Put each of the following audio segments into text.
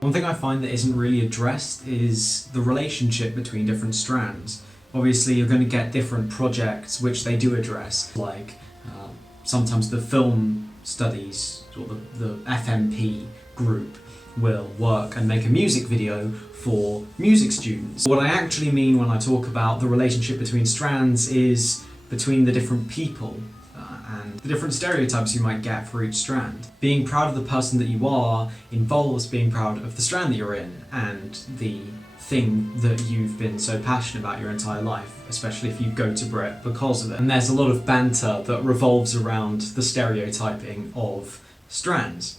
One thing I find that isn't really addressed is the relationship between different strands. Obviously, you're going to get different projects which they do address, like sometimes the film studies or the FMP group will work and make a music video for music students. What I actually mean when I talk about the relationship between strands is between the different people and the different stereotypes you might get for each strand. Being proud of the person that you are involves being proud of the strand that you're in and the thing that you've been so passionate about your entire life, especially if you go to BRIT because of it. And there's a lot of banter that revolves around the stereotyping of strands.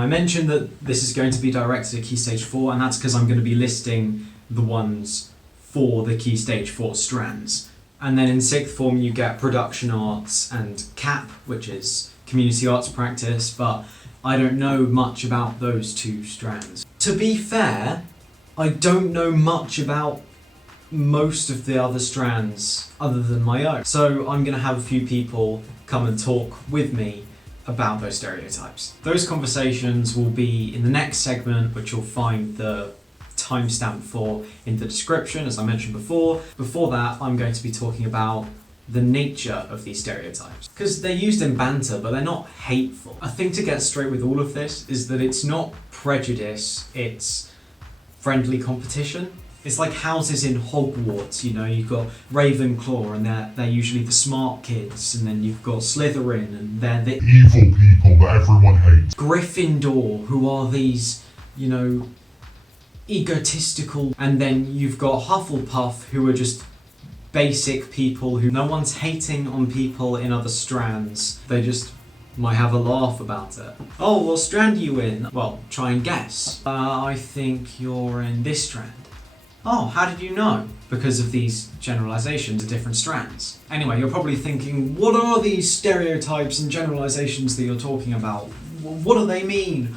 I mentioned that this is going to be directed at Key Stage 4, and that's because I'm going to be listing the ones for the Key Stage 4 strands. And then in sixth form you get production arts and CAP, which is community arts practice, but I don't know much about those two strands. To be fair, I don't know much about most of the other strands other than my own. So I'm going to have a few people come and talk with me about those stereotypes. Those conversations will be in the next segment, which you'll find the timestamp for in the description, as I mentioned before. Before that, I'm going to be talking about the nature of these stereotypes, because they're used in banter, but they're not hateful. A thing to get straight with all of this is that it's not prejudice, it's friendly competition. It's like houses in Hogwarts, you know, you've got Ravenclaw and they're usually the smart kids, and then you've got Slytherin and they're the evil people that everyone hates. Gryffindor, who are these, you know, egotistical, and then you've got Hufflepuff, who are just basic people who no one's hating on people in other strands. They just might have a laugh about it. Oh, what strand are you in? Well, try and guess. I think you're in this strand. Oh, how did you know? Because of these generalizations of different strands. Anyway, you're probably thinking, what are these stereotypes and generalizations that you're talking about? What do they mean?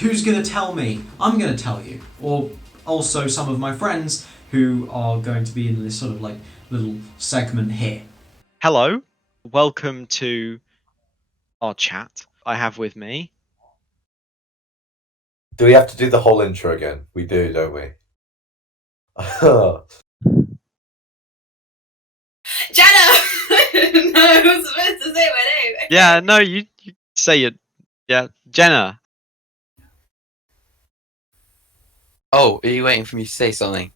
Who's gonna tell me? I'm gonna tell you. Or also some of my friends who are going to be in this sort of like little segment here. Hello, welcome to our chat. I have with me. Do we have to do the whole intro again? We do, don't we? Jenna! No, I was supposed to say my name. Okay. Yeah, no, you say it. Yeah, Jenna. Oh, are you waiting for me to say something?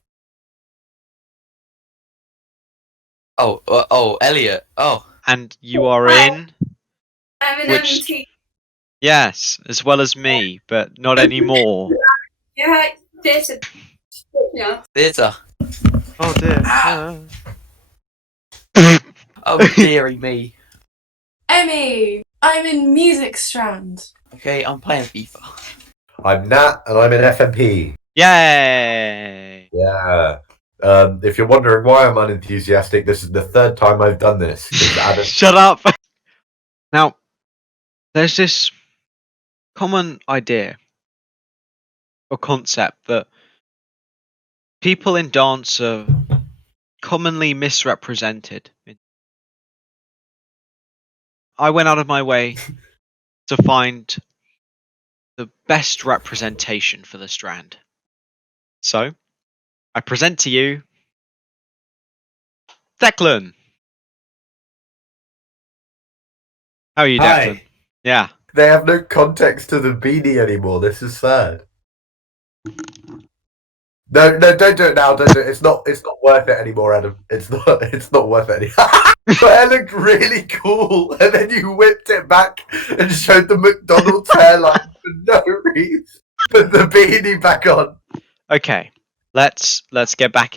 Oh, Elliot. Oh. And you are Hi. in? I'm an Which- MT. Yes, as well as me, but not anymore. Yeah, theatre. Yeah. Theatre. Oh dear. Oh, dearie me. Emmy, I'm in music strand. Okay, I'm playing FIFA. I'm Nat, and I'm in FMP. Yay! Yeah. If you're wondering why I'm unenthusiastic, this is the third time I've done this. 'Cause Adam... Shut up! Now, there's this common idea or concept that people in dance are commonly misrepresented. I went out of my way to find the best representation for the strand. So, I present to you Declan. How are you, Hi. Declan? Yeah. They have no context to the beanie anymore. This is sad. No, don't do it now. Don't do it. It's not worth it anymore, Adam. It's not worth it anymore. Your hair looked really cool, and then you whipped it back and showed the McDonald's hairline for no reason. Put the beanie back on. Okay. Let's get back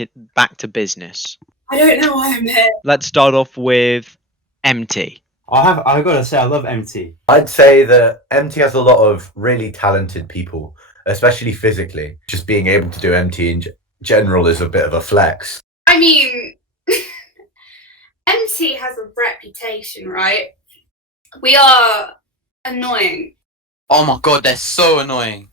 to business. I don't know why I'm here. Let's start off with MT. I've got to say, I love MT. I'd say that MT has a lot of really talented people, especially physically. Just being able to do MT in general is a bit of a flex. I mean, MT has a reputation, right? We are annoying. Oh my god, they're so annoying.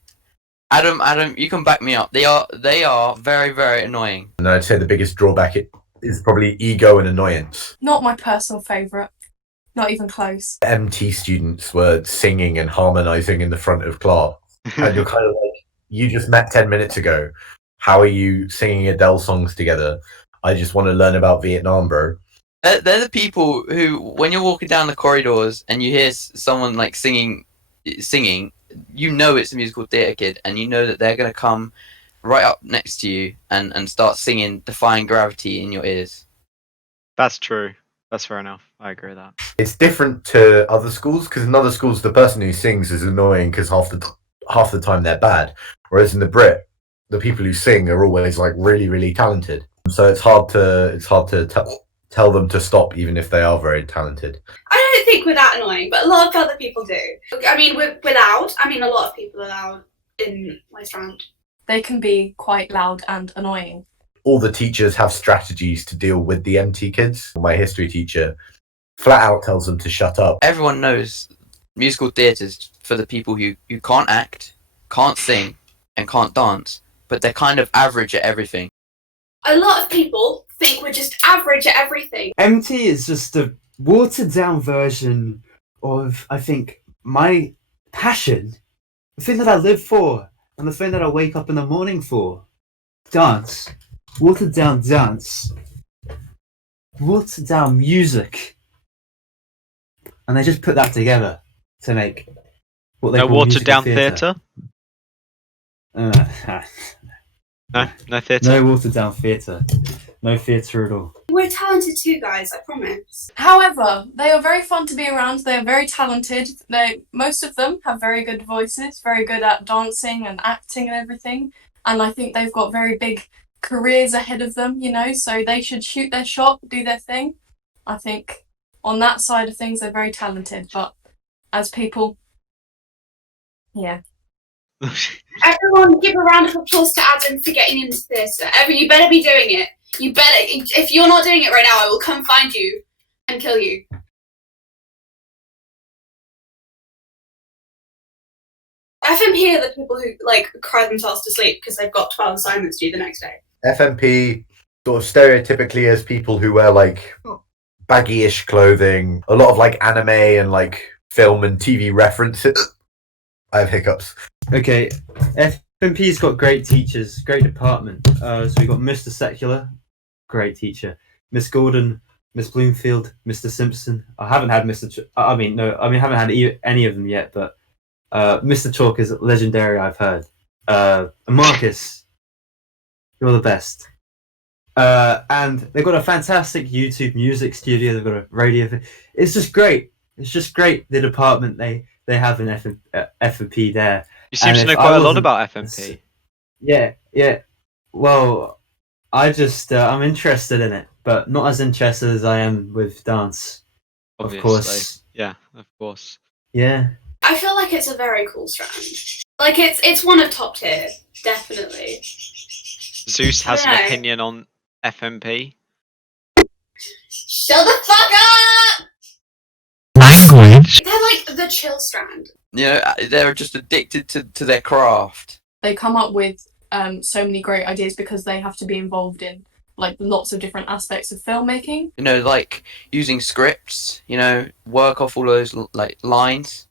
Adam, you can back me up. They are very, very annoying. And I'd say the biggest drawback is probably ego and annoyance. Not my personal favourite. Not even close. MT students were singing and harmonizing in the front of class, and you're kind of like, you just met 10 minutes ago. How are you singing Adele songs together? I just want to learn about Vietnam, bro. They're the people who, when you're walking down the corridors and you hear someone like singing, you know it's a musical theatre kid, and you know that they're gonna come right up next to you and start singing Defying Gravity in your ears. That's true. That's fair enough. I agree with that. It's different to other schools, because in other schools the person who sings is annoying because half the time they're bad, whereas in the BRIT the people who sing are always like really, really talented. So it's hard to tell them to stop even if they are very talented. I don't think we're that annoying, but a lot of other people do. I mean, we're loud. I mean, a lot of people are loud in my strand. They can be quite loud and annoying. All the teachers have strategies to deal with the MT kids. My history teacher flat out tells them to shut up. Everyone knows musical theatre's for the people who can't act, can't sing, and can't dance, but they're kind of average at everything. A lot of people think we're just average at everything. MT is just a watered down version of, I think, my passion, the thing that I live for, and the thing that I wake up in the morning for. Dance. Watered down dance. Watered down music. And they just put that together to make what they No call watered musical down theatre. theatre? No theatre? No watered down theatre. No theatre at all. We're talented too, guys, I promise. However, they are very fun to be around. They are very talented. Most of them have very good voices, very good at dancing and acting and everything. And I think they've got very big careers ahead of them, you know, so they should shoot their shot, do their thing. I think on that side of things, they're very talented. But as people, yeah. Everyone give a round of applause to Adam for getting into theatre. You better be doing it. You better. If you're not doing it right now, I will come find you and kill you. FMP are the people who like cry themselves to sleep because they've got 12 assignments due the next day. FMP sort of stereotypically as people who wear like baggy-ish clothing, a lot of like anime and like film and TV references. I have hiccups. Okay, FMP's got great teachers, great department. So we got Mr. Secular, great teacher. Miss Gordon, Miss Bloomfield, Mr. Simpson. I haven't had I haven't had any of them yet, but Mr. Chalk is legendary, I've heard. Marcus, you're the best. And they've got a fantastic YouTube music studio. They've got a radio. It's just great. It's just great, the department they have in FMP there. You seem to know quite a lot about FMP. Yeah. Well, I just I'm interested in it, but not as interested as I am with dance. Obviously. Of course. Yeah, of course. Yeah. I feel like it's a very cool strand. Like it's one of top tier, definitely. Zeus has an Okay. opinion on FMP. Shut the fuck up! Language. They're like the chill strand. You know, they're just addicted to their craft. They come up with so many great ideas because they have to be involved in like lots of different aspects of filmmaking. You know, like using scripts. You know, work off all those like lines.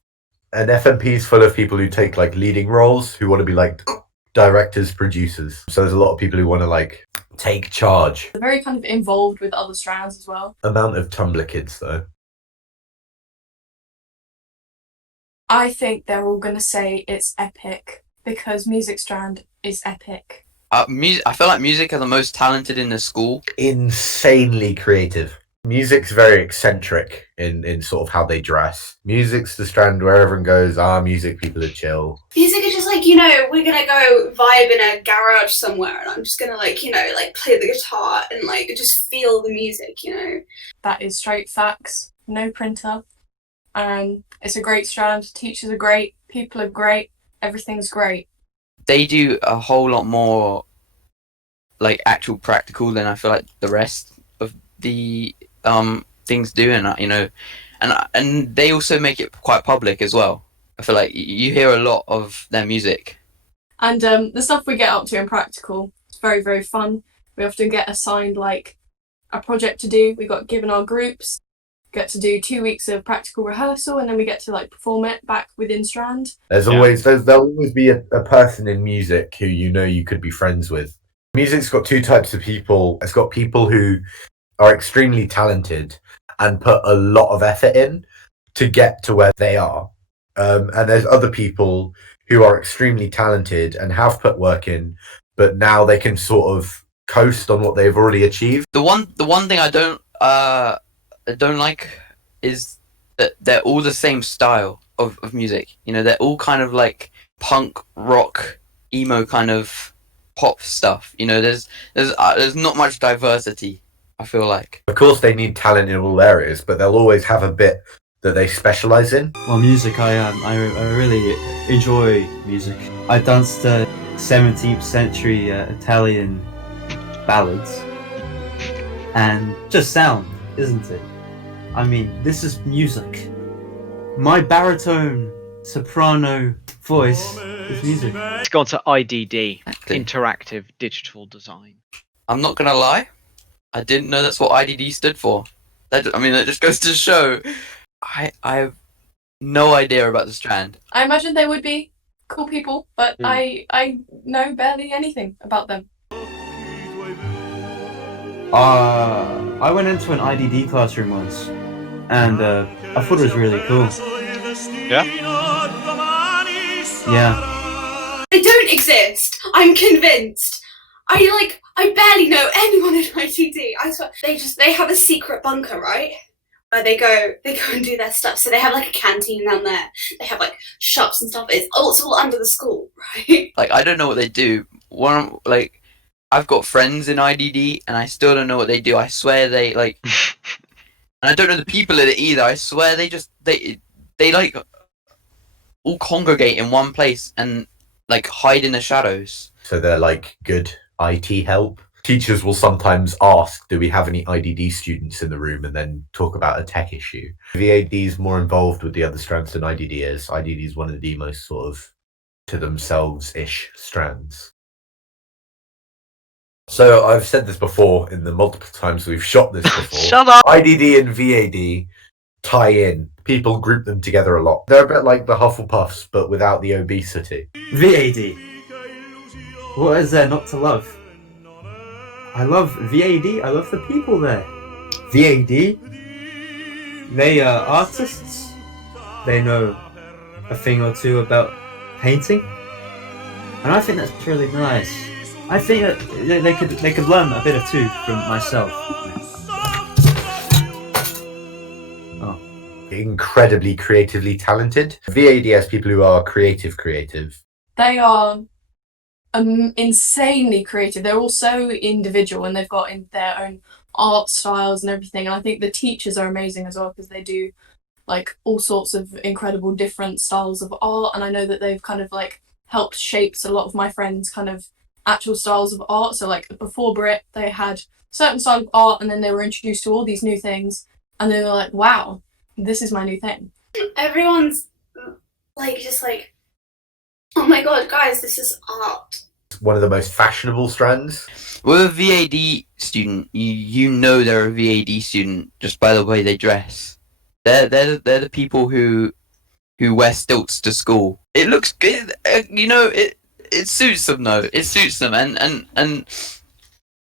And FMP is full of people who take like leading roles, who want to be like directors, producers. So there's a lot of people who want to like take charge. They're very kind of involved with other strands as well. Amount of Tumblr kids though. I think they're all going to say it's epic because Music Strand is epic. I feel like music are the most talented in the school. Insanely creative. Music's very eccentric in sort of how they dress. Music's the strand where everyone goes, music people are chill. Music is just like, you know, we're gonna go vibe in a garage somewhere and I'm just gonna like, you know, like play the guitar and like just feel the music, you know. That is straight facts, no printer. It's a great strand, teachers are great, people are great, everything's great. They do a whole lot more like actual practical than I feel like the rest of the things do, and you know, and they also make it quite public as well. I feel like you hear a lot of their music. And the stuff we get up to in practical, it's very, very fun. We often get assigned like a project to do. We got given our groups get to do 2 weeks of practical rehearsal, and then we get to like perform it back within Strand. There'll always be a person in music who you could be friends with. Music's got two types of people. It's got people who are extremely talented and put a lot of effort in to get to where they are. And there's other people who are extremely talented and have put work in, but now they can sort of coast on what they've already achieved. The one thing I don't like is that they're all the same style of music. You know, they're all kind of like punk, rock, emo kind of pop stuff. You know, there's not much diversity, I feel like. Of course, they need talent in all areas, but they'll always have a bit that they specialize in. Well, music, I really enjoy music. I danced to 17th century Italian ballads, and just sound, isn't it? I mean, this is music. My baritone soprano voice is music. It's gone to IDD, Exactly. Interactive Digital Design. I'm not gonna lie, I didn't know that's what IDD stood for. That just goes to show I have no idea about the Strand. I imagine they would be cool people, but I know barely anything about them. I went into an IDD classroom once, and I thought it was really cool. Yeah? Yeah. They don't exist. I'm convinced. I barely know anyone in ITD. I swear. They have a secret bunker, right? Where they go and do their stuff. So they have like a canteen down there. They have like shops and stuff. It's all under the school, right? Like, I don't know what they do. I've got friends in IDD, and I still don't know what they do. I swear they like, and I don't know the people in it either. I swear they like all congregate in one place and like hide in the shadows. So they're like good IT help. Teachers will sometimes ask, do we have any IDD students in the room, and then talk about a tech issue. VAD is more involved with the other strands than IDD is. IDD is one of the most sort of to themselves-ish strands. So I've said this before in the multiple times we've shot this before. Shut up! IDD and VAD tie in. People group them together a lot. They're a bit like the Hufflepuffs, but without the obesity. VAD. What is there not to love? I love VAD. I love the people there. VAD. They are artists. They know a thing or two about painting, and I think that's really nice. I think that they could learn a bit or two from myself. Oh. Incredibly creatively talented. VAD has people who are creative. They are insanely creative. They're all so individual, and they've got in their own art styles and everything. And I think the teachers are amazing as well, because they do like all sorts of incredible different styles of art. And I know that they've kind of like helped shapes a lot of my friends' kind of actual styles of art. So like before BRIT, they had certain style of art, and then they were introduced to all these new things, and they were like, wow, this is my new thing. Everyone's like just like, oh my god, guys, this is art. One of the most fashionable strands. With a VAD student, you know they're a VAD student just by the way they dress. They're the people who wear stilts to school. It looks good, it suits them though. It suits them, and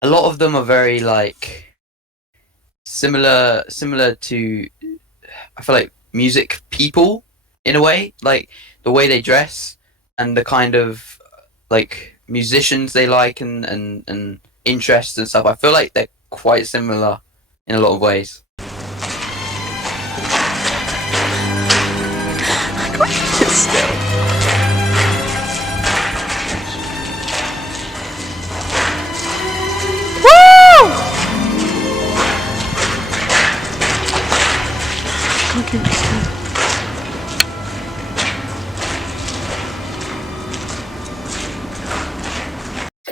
a lot of them are very like similar to, I feel like, music people in a way, like the way they dress and the kind of like musicians they like and interests and stuff. I feel like they're quite similar in a lot of ways.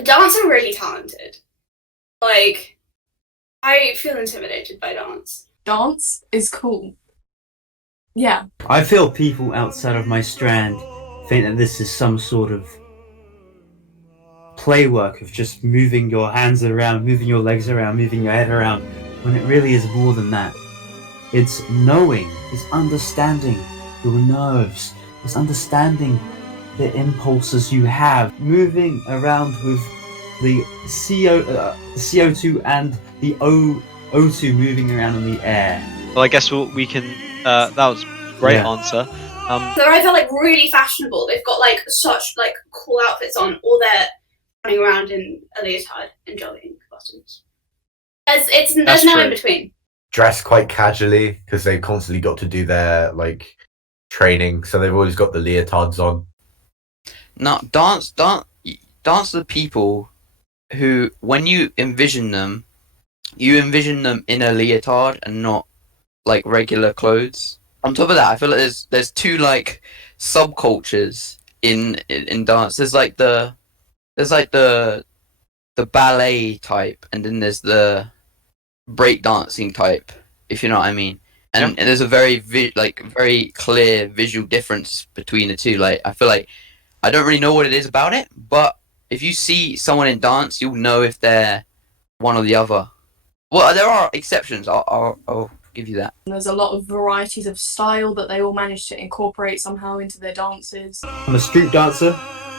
Dance are really talented. Like, I feel intimidated by dance. Dance is cool. Yeah. I feel people outside of my strand think that this is some sort of play work of just moving your hands around, moving your legs around, moving your head around, when it really is more than that. It's knowing, it's understanding your nerves, it's understanding the impulses you have, moving around with the CO2 and the O2 moving around in the air. Well, I guess we can. That was a great Yeah. answer. They're either like really fashionable, they've got like such like cool outfits on, or they're running around in a leotard and jogging bottoms. There's no true. in between. Dress quite casually because they've constantly got to do their like training, so they've always got the leotards on. No, dance are the people who, when you envision them in a leotard and not like regular clothes. On top of that, I feel like there's two like subcultures in dance. There's the ballet type, and then there's the break dancing type, if you know what I mean. And there's a very very clear visual difference between the two. Like, I feel like I don't really know what it is about it, but if you see someone in dance, you'll know if they're one or the other. Well, there are exceptions. I'll give you that. There's a lot of varieties of style that they all manage to incorporate somehow into their dances. I'm a street dancer,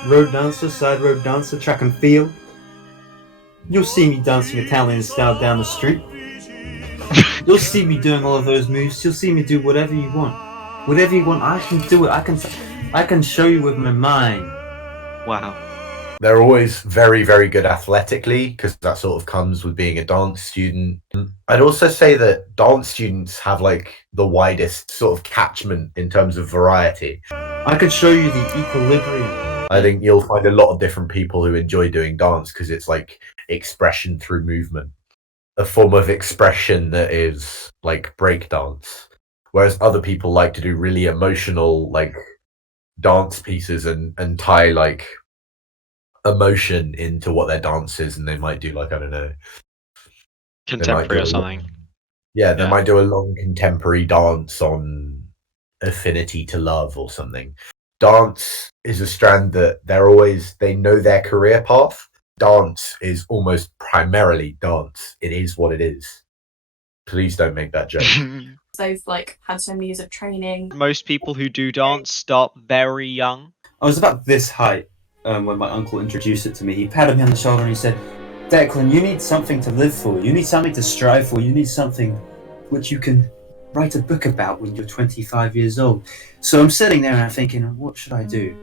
road dancer, side road dancer, track and field. You'll see me dancing Italian style down the street. You'll see me doing all of those moves. You'll see me do whatever you want. Whatever you want, I can do it. I can show you with my mind. Wow. They're always very, very good athletically because that sort of comes with being a dance student. I'd also say that dance students have like the widest sort of catchment in terms of variety. I could show you the equilibrium. I think you'll find a lot of different people who enjoy doing dance because it's like expression through movement, a form of expression that is like breakdance, whereas other people like to do really emotional like dance pieces and tie like emotion into what their dance is, and they might do like, I don't know, Contemporary or something. They might do a long contemporary dance on affinity to love or something. Dance is a strand that they know their career path. Dance is almost primarily dance. It is what it is. Please don't make that joke. They've like had so many years of training. Most people who do dance start very young. I was about this height when my uncle introduced it to me. He patted me on the shoulder and he said, "Declan, you need something to live for. You need something to strive for. You need something which you can write a book about when you're 25 years old." So I'm sitting there and I'm thinking, what should I do?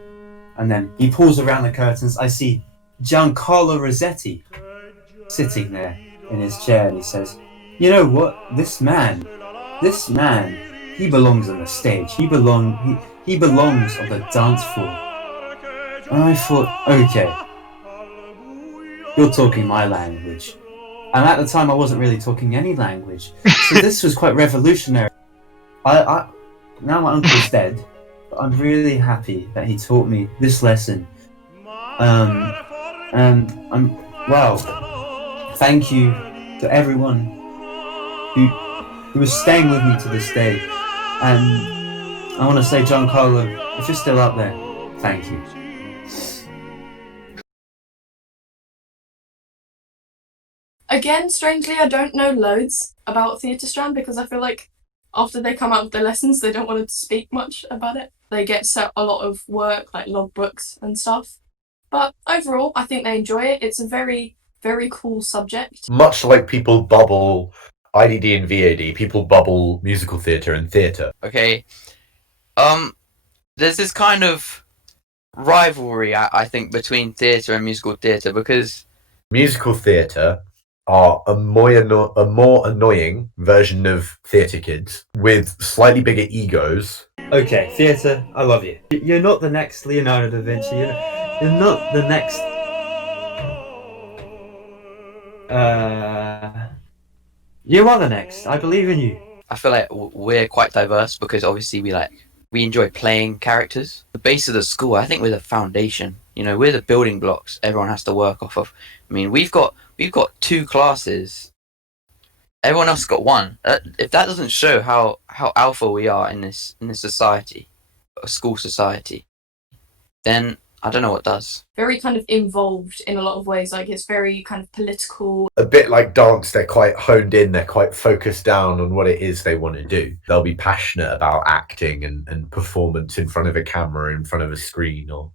And then he pulls around the curtains. I see Giancarlo Rossetti sitting there in his chair, and he says, "You know what? This man, he belongs on the stage. He belongs on the dance floor." And I thought, okay, you're talking my language. And at the time I wasn't really talking any language. So this was quite revolutionary. Now my uncle's dead, but I'm really happy that he taught me this lesson. And thank you to everyone who is staying with me to this day. And I want to say, Giancarlo, if you're still up there, thank you. Again, strangely, I don't know loads about Theatre Strand because I feel like after they come out with their lessons, they don't want to speak much about it. They get set a lot of work, like logbooks and stuff. But overall, I think they enjoy it. It's a very, very cool subject. Much like people bubble IDD and VAD, people bubble musical theatre and theatre. Okay. There's this kind of rivalry, I think, between theatre and musical theatre because musical theatre are a more annoying version of theatre kids with slightly bigger egos. Okay, theatre, I love you. You're not the next Leonardo da Vinci. You're not the next. You are the next. I believe in you. I feel like we're quite diverse because obviously we enjoy playing characters. The base of the school, I think we're the foundation. You know, we're the building blocks everyone has to work off of. I mean, we've got 2 classes. Everyone else got 1. If that doesn't show how alpha we are in this society, a school society, then I don't know what does. Very kind of involved in a lot of ways. Like it's very kind of political. A bit like dance, they're quite honed in, they're quite focused down on what it is they want to do. They'll be passionate about acting and performance in front of a camera, in front of a screen, or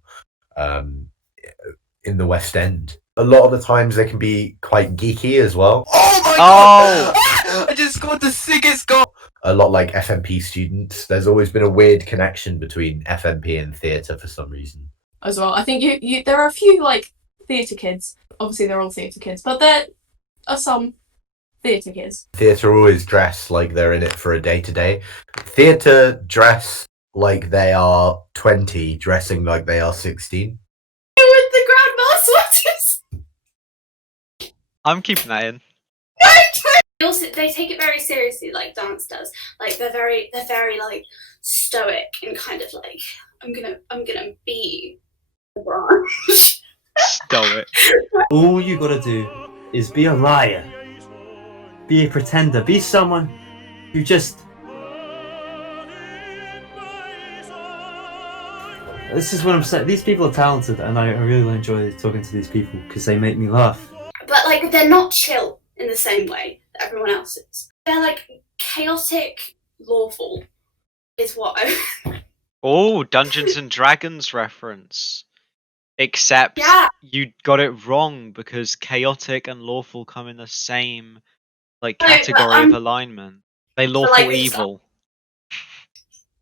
in the West End. A lot of the times they can be quite geeky as well. Oh my god! I just scored the sickest goal! A lot like FMP students. There's always been a weird connection between FMP and theatre for some reason. As well. I think you there are a few like theatre kids. Obviously they're all theatre kids, but there are some theatre kids. Theatre always dress like they're in it for a day-to-day. Theatre dress like they are 20, dressing like they are 16. With the grandma sweaters. I'm keeping that in. Also, they take it very seriously, like dance does. Like they're very like stoic and kind of like I'm gonna be the branch. Stoic. All you gotta do is be a liar, be a pretender, be someone who just. This is what I'm saying. These people are talented, and I really enjoy talking to these people because they make me laugh. But like they're not chill in the same way that everyone else is. They're like chaotic, lawful, is what I. Oh, Dungeons and Dragons reference. Except Yeah. you got it wrong because chaotic and lawful come in the same like No, but, category of alignment. They lawful like, evil.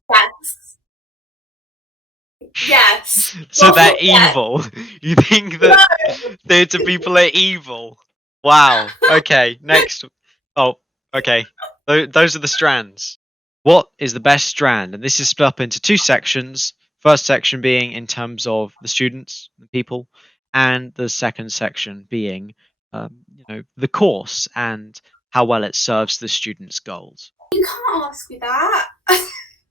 Yes. Yes. So Lawful, they're yeah. evil. You think that theatre people are evil? Wow. Okay, next. Oh, okay. Those are the strands. What is the best strand? And this is split up into two sections. First section being in terms of the students, the people, and the second section being, the course and how well it serves the students' goals. You can't ask me that.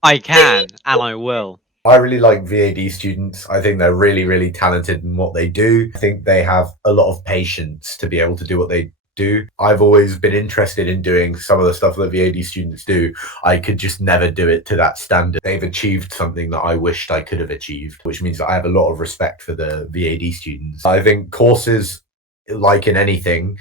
I can, and I will. I really like VAD students. I think they're really, really talented in what they do. I think they have a lot of patience to be able to do what they do. I've always been interested in doing some of the stuff that VAD students do. I could just never do it to that standard. They've achieved something that I wished I could have achieved, which means that I have a lot of respect for the VAD students. I think courses, like in anything,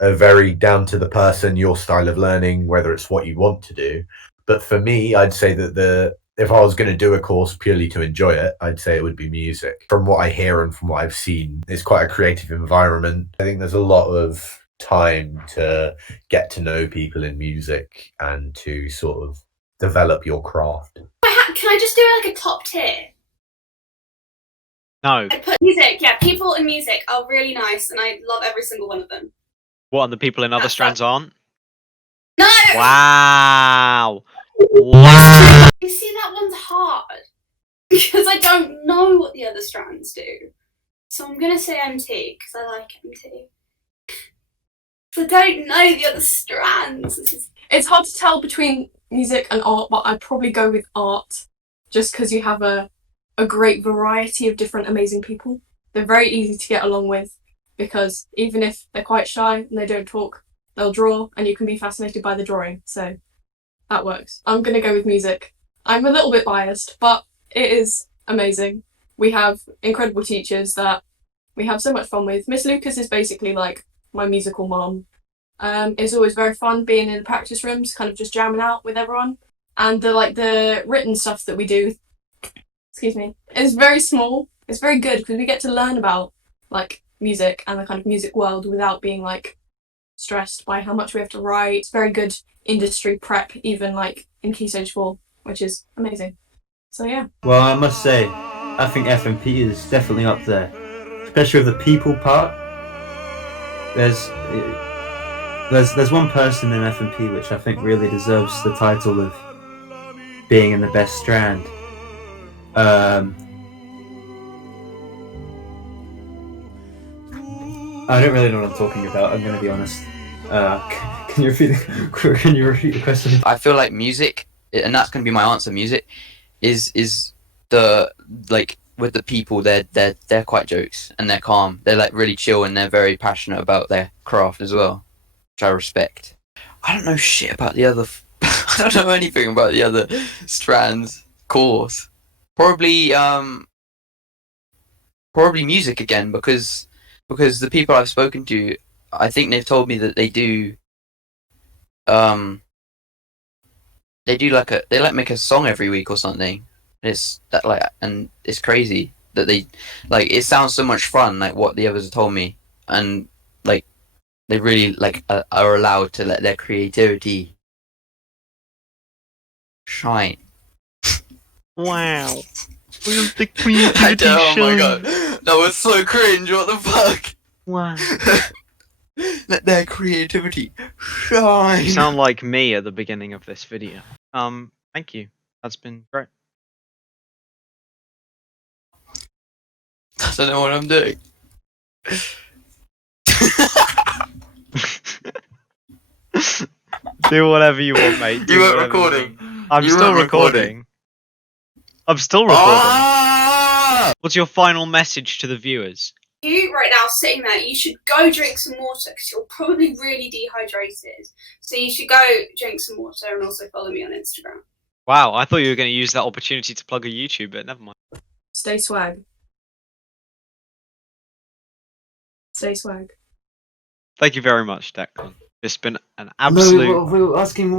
are very down to the person, your style of learning, whether it's what you want to do. But for me, I'd say that if I was going to do a course purely to enjoy it, I'd say it would be music. From what I hear and from what I've seen, it's quite a creative environment. I think there's a lot of time to get to know people in music and to sort of develop your craft. Can I just do like a top tier? No. I'd put music. Yeah, people in music are really nice, and I love every single one of them. What, and the people in other That's strands aren't? No. Wow. You see, that one's hard because I don't know what the other strands do. So I'm gonna say MT because I like MT. I don't know the other strands. It's hard to tell between music and art, but I'd probably go with art just because you have a great variety of different amazing people. They're very easy to get along with because even if they're quite shy and they don't talk, they'll draw and you can be fascinated by the drawing. So that works. I'm going to go with music. I'm a little bit biased, but it is amazing. We have incredible teachers that we have so much fun with. Miss Lucas is basically like my musical mom. It's always very fun being in the practice rooms, kind of just jamming out with everyone. And the written stuff that we do, is very small. It's very good because we get to learn about like music and the kind of music world without being like stressed by how much we have to write. It's very good industry prep, even like in Key Stage 4, which is amazing. So yeah. Well, I must say, I think FMP is definitely up there, especially with the people part. There's one person in FMP which I think really deserves the title of being in the best strand. I don't really know what I'm talking about. I'm going to be honest. Can you repeat the question? I feel like music, and that's going to be my answer. Music is the like with the people. They're quite jokes and they're calm. They're like really chill and they're very passionate about their craft as well, which I respect. I don't know shit about the other. I don't know anything about the other strands course. Probably probably music again, because the people I've spoken to, I think they've told me that they do they make a song every week or something. It's that like, and it's crazy that they like, it sounds so much fun, like what the others have told me, and like they really like are allowed to let their creativity shine. Wow. I don't, oh my god, that was so cringe. What the fuck? Wow. Let their creativity shine. You sound like me at the beginning of this video. Thank you. That's been great. I don't know what I'm doing. Do whatever you want, mate. Do You weren't whatever recording. want. I'm You still weren't recording. I'm still recording. Ah! What's your final message to the viewers? You right now sitting there, you should go drink some water because you're probably really dehydrated. So you should go drink some water and also follow me on Instagram. Wow, I thought you were going to use that opportunity to plug a YouTube, but never mind. Stay swag. Stay swag. Thank you very much, Declan. It's been an absolute. No, we were asking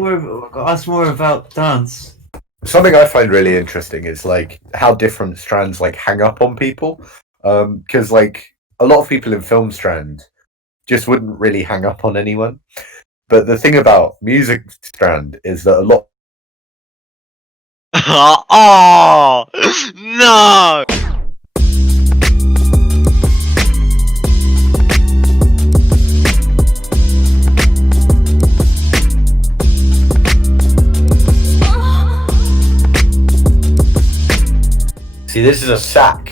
ask more about dance. Something I find really interesting is like how different strands like hang up on people. Because like a lot of people in film strand just wouldn't really hang up on anyone. But the thing about music strand is that a lot. Oh no! See, this is a sack.